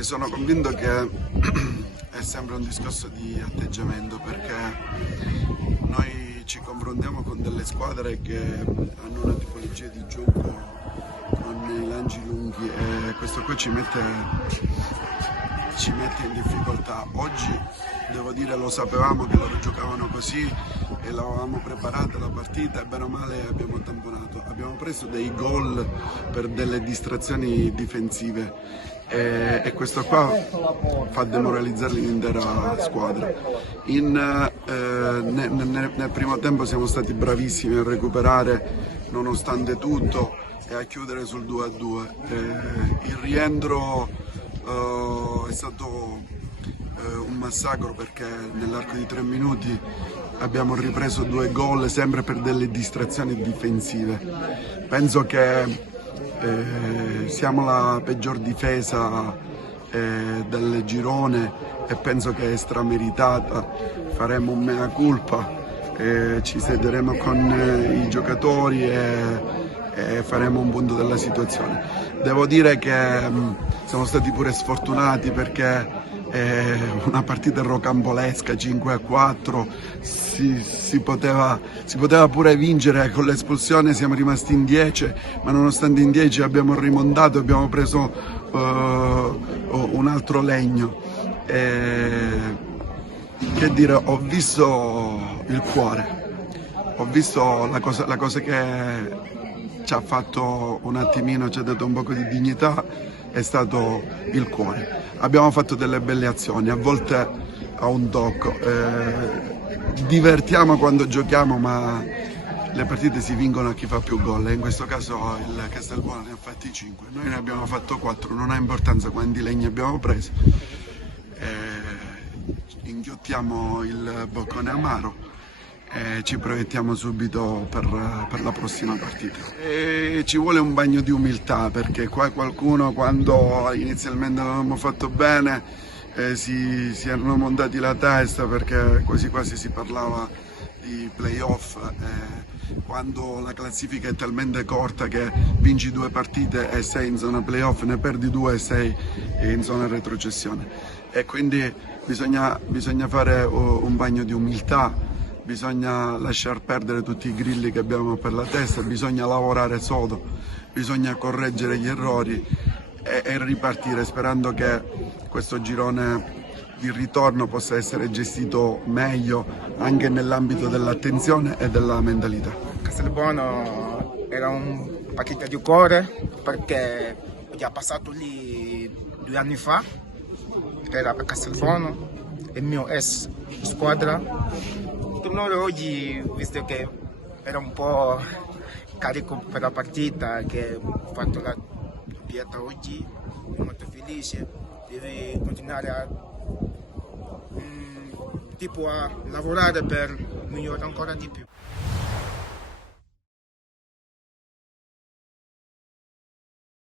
Sono convinto che è sempre un discorso di atteggiamento, perché noi ci confrontiamo con delle squadre che hanno una tipologia di gioco con i lanci lunghi e questo qui ci mette in difficoltà. Oggi devo dire lo sapevamo che loro giocavano così e l'avevamo preparata la partita e bene o male abbiamo tamponato. Abbiamo preso dei gol per delle distrazioni difensive e questo qua fa demoralizzare l'intera squadra. Nel primo tempo siamo stati bravissimi a recuperare nonostante tutto e a chiudere sul 2-2. Il rientro è stato un massacro, perché nell'arco di 3 minuti abbiamo ripreso 2 gol sempre per delle distrazioni difensive. Penso che siamo la peggior difesa del girone e penso che è strameritata. Faremo un mea culpa, ci sederemo con i giocatori e faremo un punto della situazione. Devo dire che siamo stati pure sfortunati, perché una partita rocambolesca 5-4, si poteva pure vincere con l'espulsione. Siamo rimasti in 10, ma nonostante in 10 abbiamo rimontato, abbiamo preso un altro legno. Che dire, ho visto il cuore, ho visto la cosa che ci ha fatto un attimino, ci ha dato un po' di dignità, è stato il cuore. Abbiamo fatto delle belle azioni, a volte a un tocco. Divertiamo quando giochiamo, ma le partite si vincono a chi fa più gol, e in questo caso il Castelbuono ne ha fatti 5, noi ne abbiamo fatto 4, non ha importanza quanti legni abbiamo preso. Inghiottiamo il boccone amaro e ci proiettiamo subito per la prossima partita. Ci vuole un bagno di umiltà, perché qua qualcuno, quando inizialmente avevamo fatto bene, si erano montati la testa, perché quasi quasi si parlava di playoff, quando la classifica è talmente corta che vinci 2 partite e sei in zona playoff, ne perdi 2 e sei in zona retrocessione, e quindi bisogna fare un bagno di umiltà. Bisogna lasciar perdere tutti i grilli che abbiamo per la testa, bisogna lavorare sodo, bisogna correggere gli errori e ripartire, sperando che questo girone di ritorno possa essere gestito meglio anche nell'ambito dell'attenzione e della mentalità. Castelbuono era un partita di cuore, perché ho già passato lì 2 anni fa, era a Castelbuono, il mio ex squadra. Tornare oggi, visto che era un po' carico per la partita, che ho fatto la doppietta oggi, sono molto felice. Devi continuare a lavorare per migliorare ancora di più.